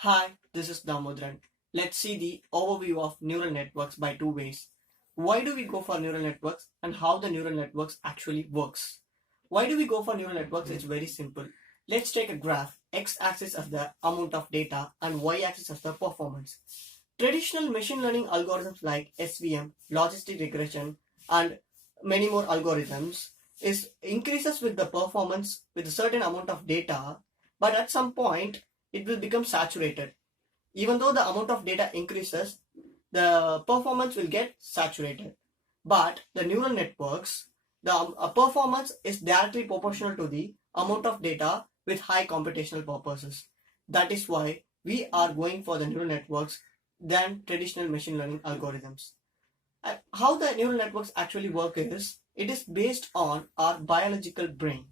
Hi, this is Damodran. Let's see the overview of neural networks by two ways. Why do we go for neural networks and how the neural networks actually works? Why do we go for neural networks? It's very simple. Let's take a graph. X-axis of the amount of data and Y-axis of the performance. Traditional machine learning algorithms like SVM, logistic regression, and many more algorithms is increases with the performance with a certain amount of data, but at some point it will become saturated. Even though the amount of data increases, the performance will get saturated. But the neural networks, the performance is directly proportional to the amount of data with high computational purposes. That is why we are going for the neural networks than traditional machine learning algorithms. How the neural networks actually work is, it is based on our biological brain.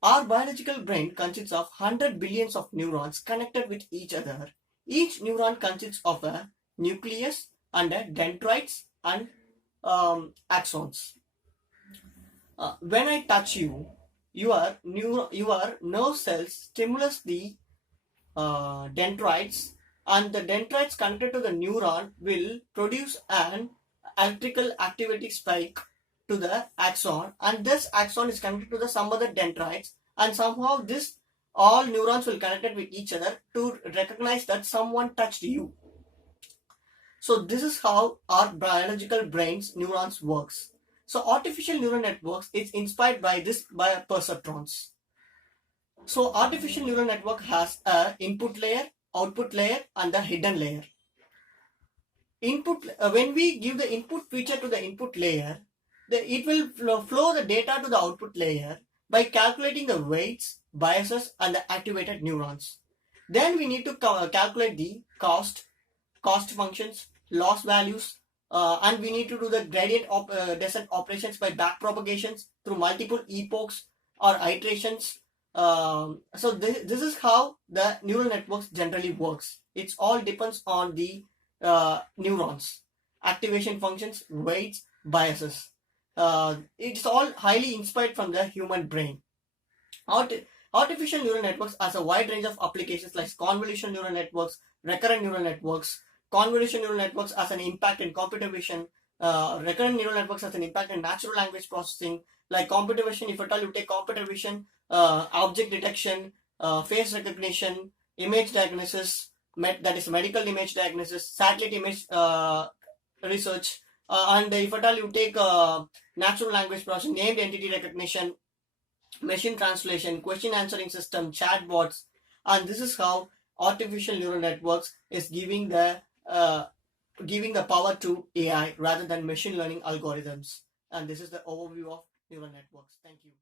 Our biological brain consists of 100 billions of neurons connected with each other. Each neuron consists of a nucleus and a dendrites and axons. When I touch you, your nerve cells stimulate the dendrites, and the dendrites connected to the neuron will produce an electrical activity spike to the axon, and this axon is connected to the some other dendrites, and somehow this all neurons will connect with each other to recognize that someone touched you. So this is how our biological brains neurons works. So artificial neural networks is inspired by this by perceptrons. So artificial neural network has a input layer, output layer, and the hidden layer. Input when we give the input feature to the input layer, it will flow the data to the output layer by calculating the weights, biases, and the activated neurons. Then we need to calculate the cost functions, loss values, and we need to do the gradient descent operations by back propagations through multiple epochs or iterations. So this is how the neural networks generally works. It all depends on the neurons, activation functions, weights, biases. It's all highly inspired from the human brain. Artificial neural networks has a wide range of applications like convolutional neural networks, recurrent neural networks. Convolutional neural networks has an impact in computer vision. Recurrent neural networks has an impact in natural language processing. Like computer vision, if at all you take computer vision, object detection, face recognition, image diagnosis, that is medical image diagnosis, satellite image research, and if at all you take natural language processing, named entity recognition, machine translation, question answering system, chatbots, and this is how artificial neural networks is giving the power to AI rather than machine learning algorithms. And this is the overview of neural networks. Thank you.